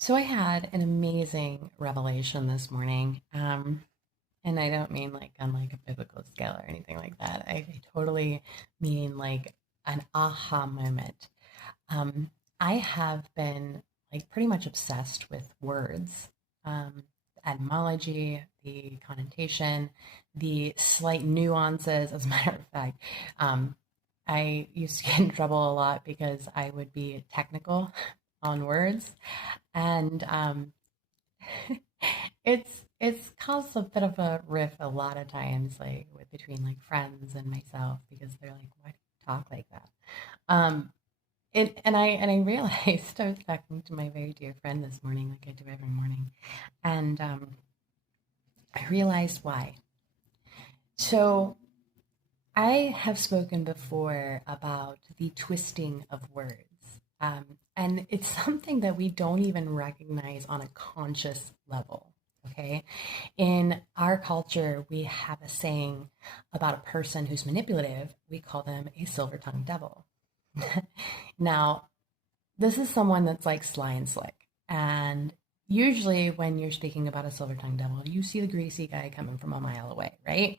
So I had an amazing revelation this morning. And I don't mean like on like a biblical scale or anything like that. I totally mean like an aha moment. Um, I have been like pretty much obsessed with words, etymology, the connotation, the slight nuances. As a matter of fact, um, I used to get in trouble a lot because I would be technical on words, and it's caused a bit of a riff a lot of times, like with between like friends and myself, because they're like, "Why do you talk like that?" Um, and I realized I was talking to my very dear friend this morning, like I do every morning, and I realized why. So I have spoken before about the twisting of words, and it's something that we don't even recognize on a conscious level. Okay. In our culture, we have a saying about a person who's manipulative. We call them a silver tongued devil. Now, this is someone that's like sly and slick. And usually, when you're speaking about a silver tongued devil, you see the greasy guy coming from a mile away, right?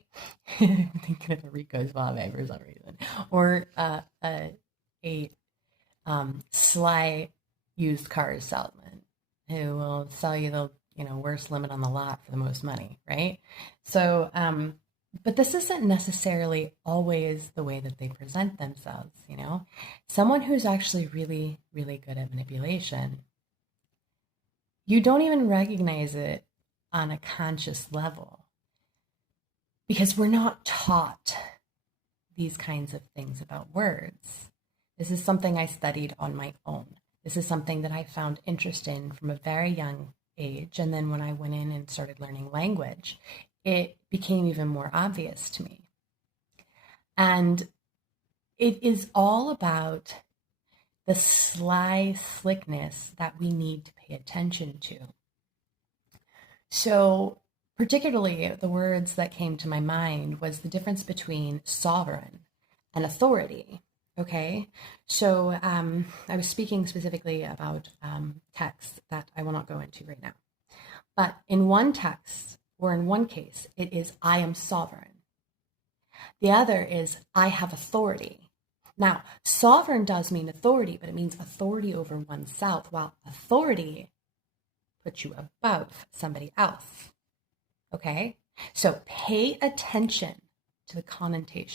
I'm thinking of a Rico Suave for some reason. Or a sly used cars salesman who will sell you the worst limit on the lot for the most money, right? So, but this isn't necessarily always the way that they present themselves. Someone who's actually really, really good at manipulation, you don't even recognize it on a conscious level because we're not taught these kinds of things about words. This is something I studied on my own. This is something that I found interest in from a very young age. And then when I went in and started learning language, it became even more obvious to me. And it is all about the sly slickness that we need to pay attention to. So, particularly, the words that came to my mind was the difference between sovereign and authority. Okay, so I was speaking specifically about texts that I will not go into right now. But in one text, or in one case, it is I am sovereign. The other is I have authority. Now, sovereign does mean authority, but it means authority over oneself, while authority puts you above somebody else. Okay? So pay attention to the connotation.